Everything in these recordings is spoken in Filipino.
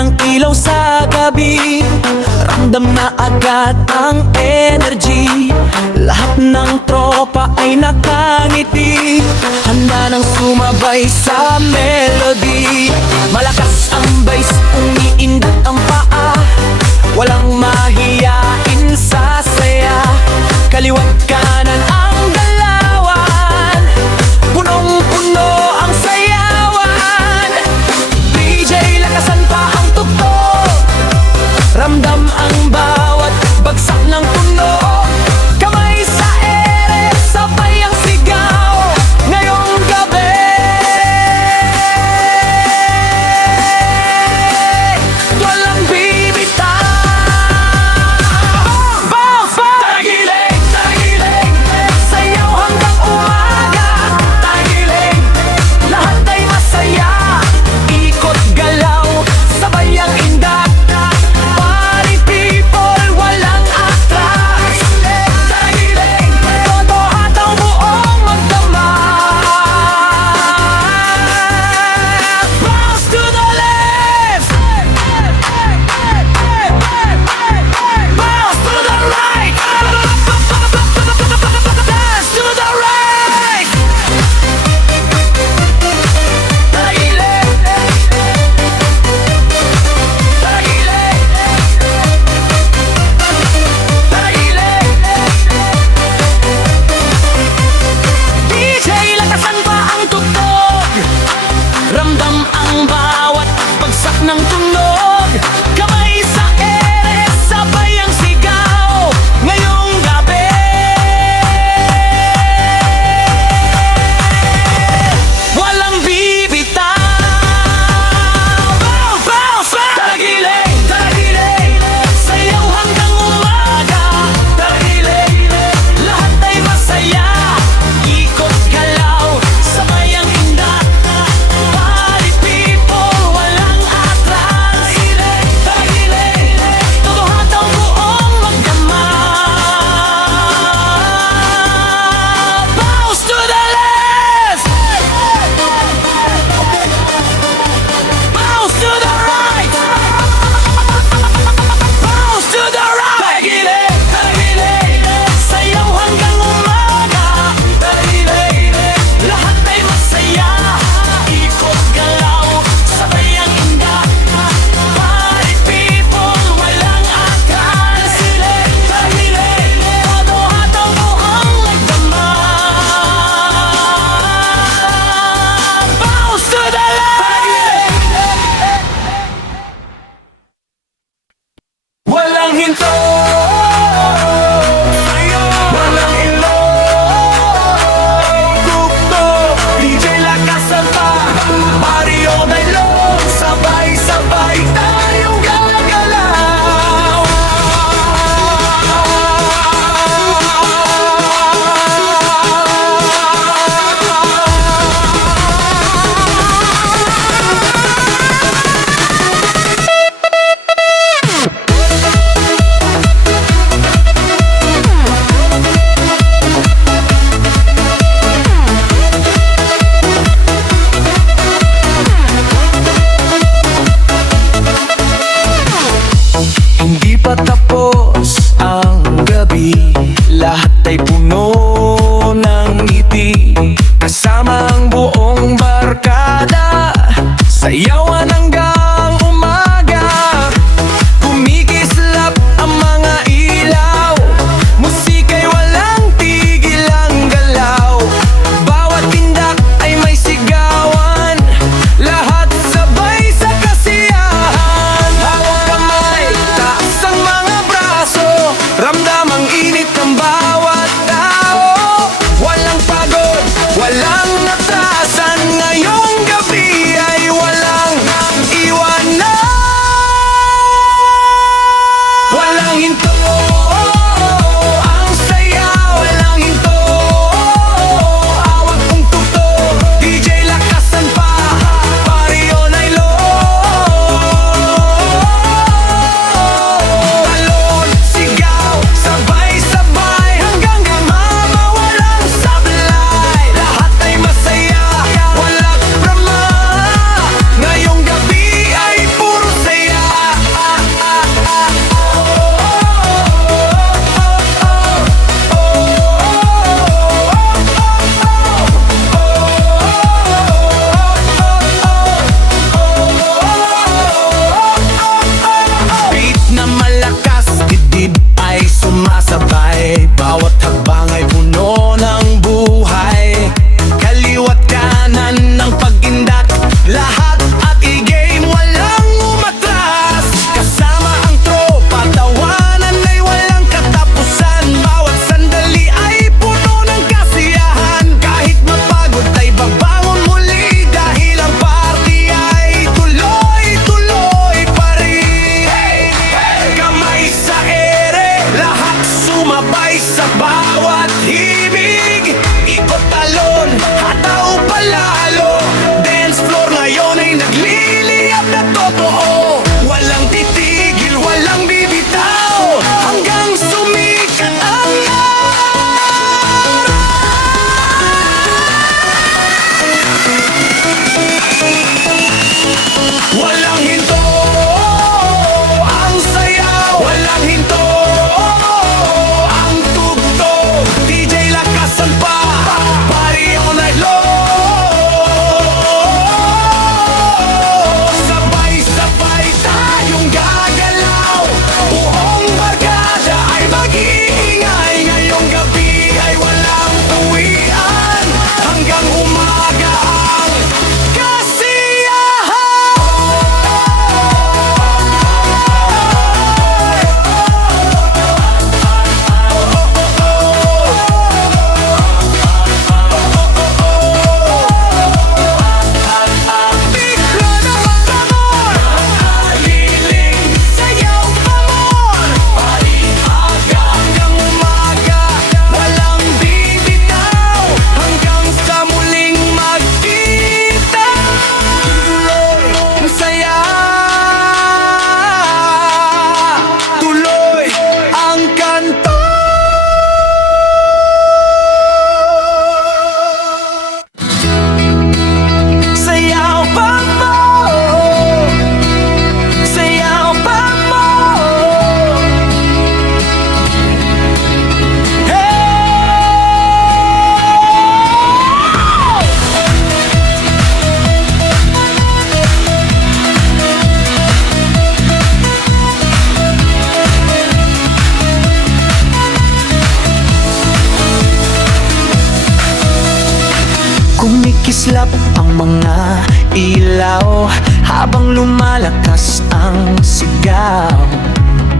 ng ilaw sa gabi, ramdam na agad ang energy. Lahat ng tropa ay nakangiti, handa nang sumabay sa melody. Malakas ang bass, umiindat ang paa, walang mahiyain sa saya. Kaliwat kanan ang galawan, punong-puno ang sayawan. DJ, lakasan pa ang tugtog, ramdam ang bawat bagsak ng tunog. Kamay sa ere, sabay ang sigaw ngayong gabi. Walang bibitaw. Bounce, bounce! Tagilig, tagilig, sayaw hanggang umaga. Tagilig, lahat ay masaya. Ikot galaw, sabay ang indak. Party people, walang atras. Tagilig, todo at ang buong magdamag. Bounce to the left, bounce to the right, dance to the right. Tagilig, tagilig, tagilig. DJ, lakasan pa ang tugtog, ramdam ang bawat bagsak ng tunog. Kamay sa ere, sabay ang sigaw ngayong gabi. Walang bibitaw. Bounce, bounce, bounce! Tagilig, tagilig, sayaw hanggang umaga. Tagilig, lahat ay masaya. Ikot galaw, sabay ang indak. Party people, walang atras. Tagilig, todo at ang buong magdamag. Bounce to the left, bounce to the right, bounce to the right. Tagilig, tagilig, sayaw hanggang umaga. Tagilig, lahat ay masaya. Ikot galaw, sabay ang indak. Party people, walang atras. Tagilig, todo at ang buong magdamag. Bounce to the left, walang hinto, walang ilong. Tugtog, DJ, lakasan pa. Party all night long, sabay-sabay tayong gagalaw. mga ilaw habang lumalakas ang sigaw.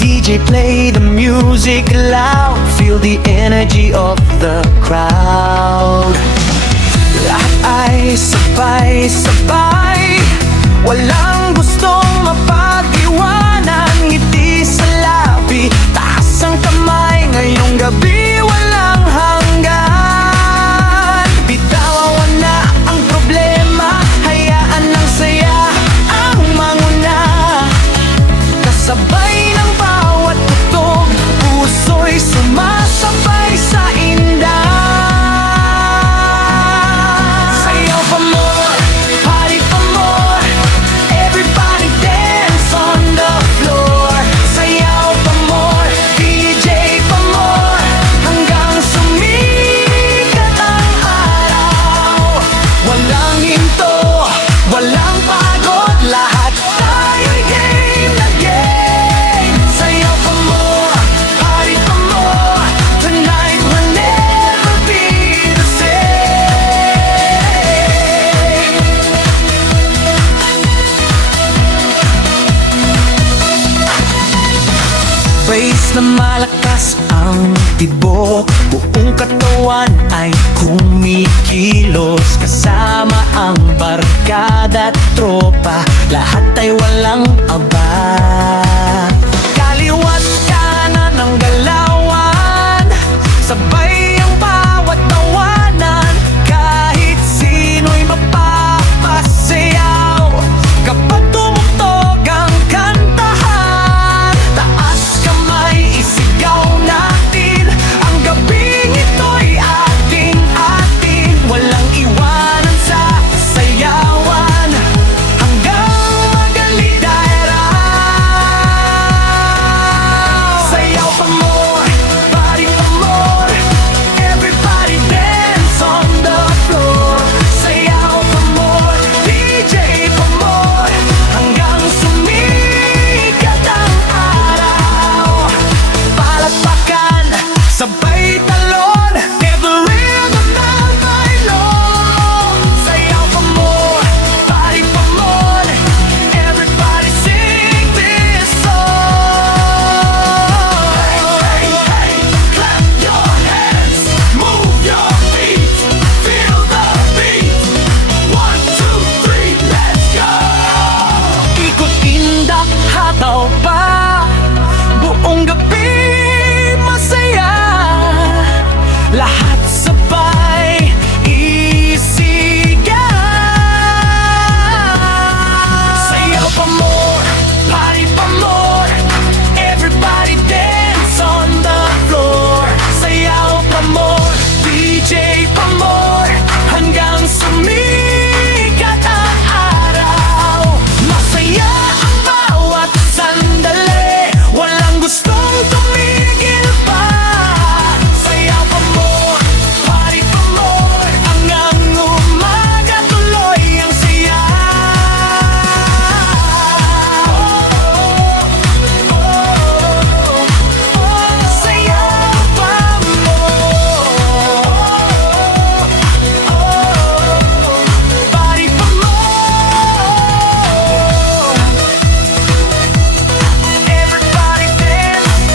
DJ play the music loud, feel the energy of the crowd. Lahat ay sabay-sabay, walang gustong mapag-iwanan. Ngiti sa labi, taas ang kamay, ngayong gabi walang hanggan. Bitawan na ang problema, hayaan ng saya ang manguna. Kasabay ng bawat tugtog, puso'y sumasabay sa indah. Sayaw pa more, party pa more, everybody dance on the floor. Sayaw pa more, DJ pa more, hanggang sumikat ang araw. Walang hinto, walang pagod, lahat tayo'y game na game. Sayaw pa more, party pa more, tonight will never be the same. Praise na malakas ang tibok, buong katawan ay kumikilos. Kasama ang barkada at tropa, lahat ay walang aba. Kaliwat kanan ng galawan, sabay ang bawat tawanan. Kahit sino'y mapapasayaw kapag tumugtog ang kantahan. Taas kamay, isigaw natin, ang gabing ito'y ating-atin. Walang iwanan sa sayawan, hanggang magalit ay araw. Sayaw pa more, party pa more, everybody dance on the floor. Sayaw pa more, DJ pa more, hanggang sumikat ang araw. Palakpakan, sabay talon, never rhythm na bailon. Sayaw pa more, party pa more, everybody sing this song. Hey, hey, clap your hands, move your feet, feel the beat. 1, 2, 3, let's go! Ikot indak, hataw pa, buong gabi masaya. Lahat sabay isigaw. Sayaw pa more, party pa more, everybody dance on the floor. Sayaw pa more, DJ pa more, hanggang sumikat ang araw. Masaya ang bawat sandali, walang gustong tumigil pa. Sayaw pa more, party pa more, hanggang umaga tuloy ang saya. Sayaw pa more, party pa more, everybody dance,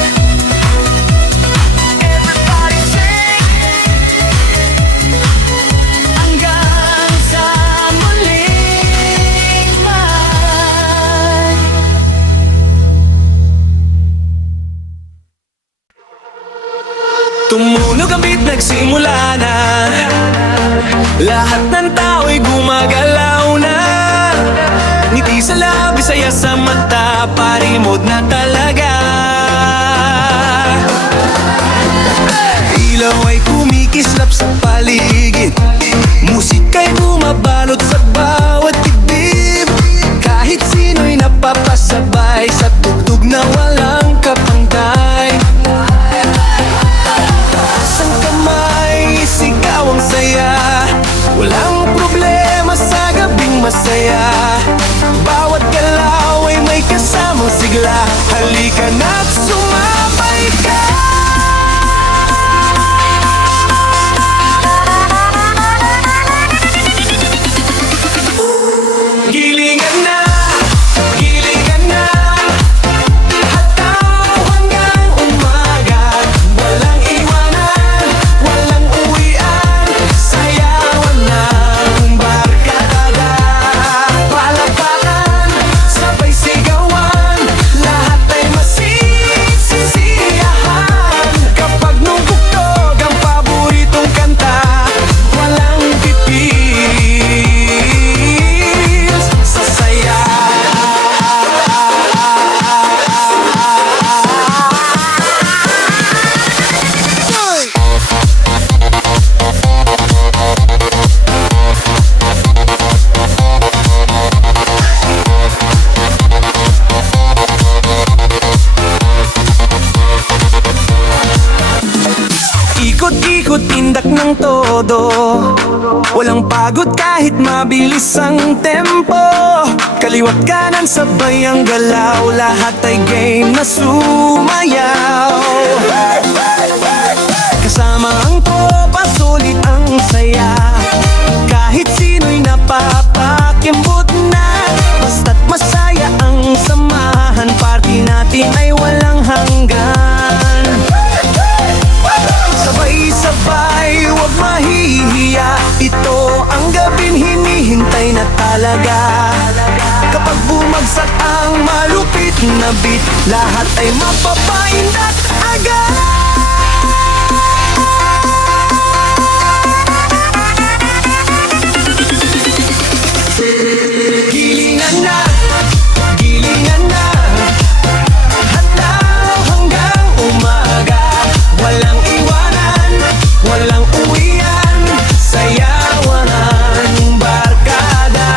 everybody sing, hanggang sa muling man. Tumunog ang beat, nagsimula na, lahat ng tao'y gumagalaw na. Ngiti sa labi, saya sa mata, party mode na talaga. Ilaw ay kumikislap sa paligid, musika'y bumabalot sa bawat dibdib. Kahit sino'y napapasabay sa tugtog na walang kapantay. Taas ang kamay, isigaw ang saya, walang problema sa gabing masaya. Bawat galaw ay may kasamang sigla, halika na't sumabay ka. Kahit mabilis ang tempo, kaliwat kanan sabay ang galaw, lahat ay game na sumayaw. Kasama ang tropa, sulit ang saya. Kahit sino'y napapakimbot na, basta't masaya ang samahan. Party natin ay walang hanggan. Sabay-sabay, huwag mahihiya. Ito ang gabing hinihintay na talaga. Kapag bumagsak ang malupit na beat, lahat ay mapapaindat agad. Gilingan na, gilingan na, hadlaw hanggang umaga. Walang iwanan, walang uwian, sayawan ang barkada.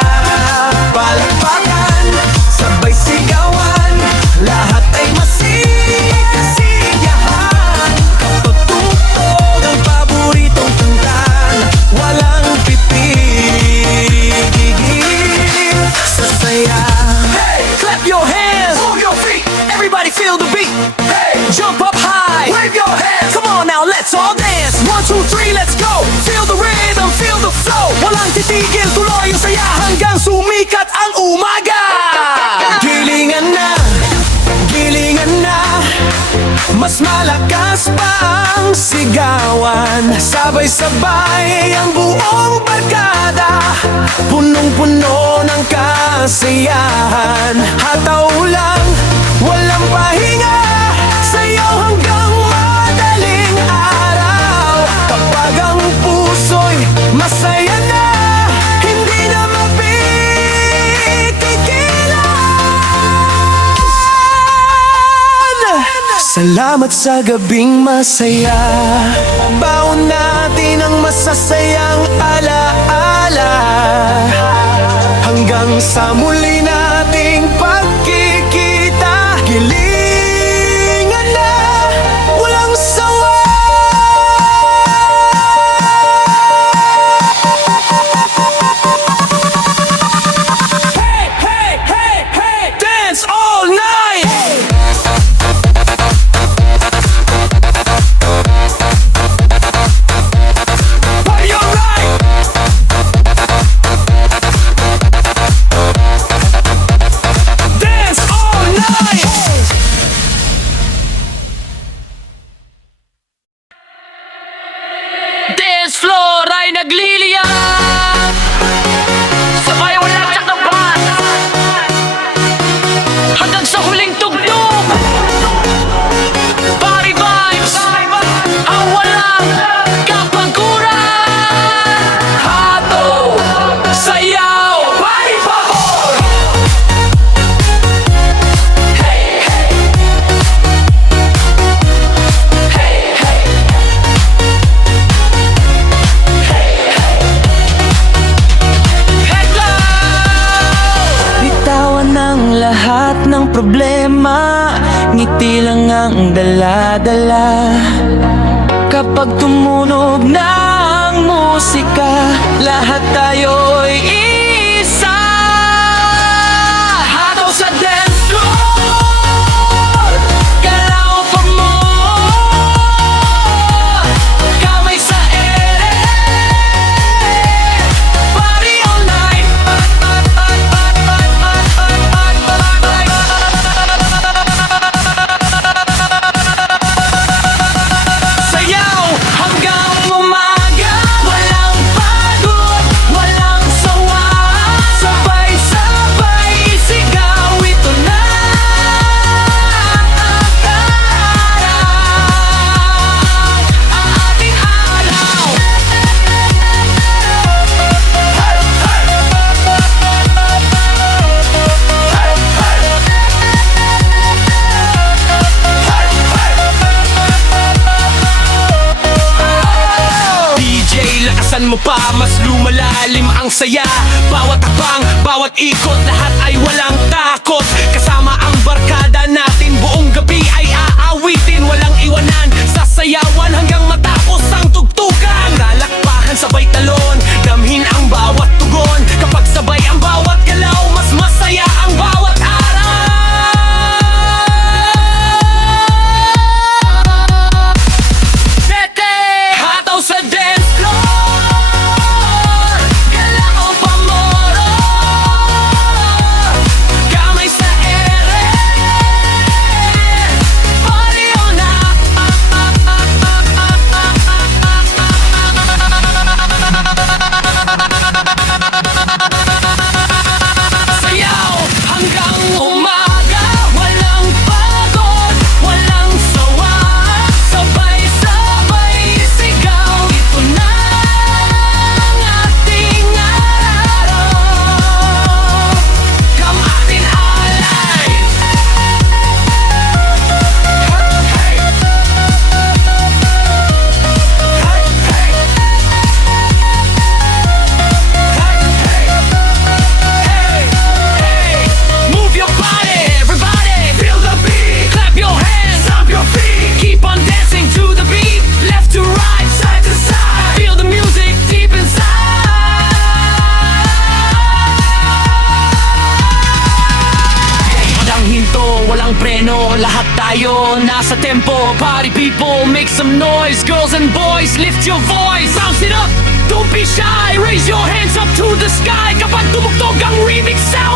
Palakpakan, sabay sigawan, lahat ay masikasiyahan. Kapag tugtog ang paboritong kantan, walang pipigil sa saya. Hey! Clap your hands, move your feet, everybody feel the beat. Hey! Jump up high, wave your hands. Come on now, let's all dance. 1, 2, 3, let's go. Feel the rhythm, feel the flow. Walang titigil, tuloy ang saya hanggang sumikat ang umaga. Gilingan na, gilingan na, mas malakas pa ang sigawan. Sabay-sabay ang buong barkada, punong-puno ng kasiyahan. Hataw lang, walang pahinga, sayaw hanggang madaling araw. Kapag ang puso'y masaya na, hindi na mapipigilan. Salamat sa gabing masaya, baon natin ang masasayang alaala. Hanggang sa muli nating pagkikita, gilingan na, walang sawa. Hey, hey, hey, hey, dance all night. Party all right. Dance all night. Dance floor ay nagliliyab, sabay walang tsak ng bass, hanggang sa huling tugtog. Party vibes ang walang kapaguran. Hato, sayaw, party pabor. Hey, hey. Hey, hey. Bitawan ng lahat ng problema, ngiti lang ang dala-dala. Kapag tumunog na ang musika, lahat tayo'y isa. Hataw sa dance floor, galaw pa mo, kamay sa ere. Party all night. Sayaw hanggang umaga, walang pagod, walang sawa. Sabay-sabay isigaw, ito na ang araw, ang ating araw. DJ, lakasan mo pa, mas lumalalim ang saya. Bawat takbang, bawat ikot, lahat ay walang takot. Kasama ang barkada natin, buong gabi ay aawitin. Walang iwanan, sasayawan hanggang matapos ang tugtugan. Lalakpakan sabay talon, damhin ang bawat tugon. lahat tayo nasa tempo. Party people, make some noise. Girls and boys, lift your voice. Bounce it up, don't be shy. Raise your hands up to the sky kapag tumugtog ang remix sound.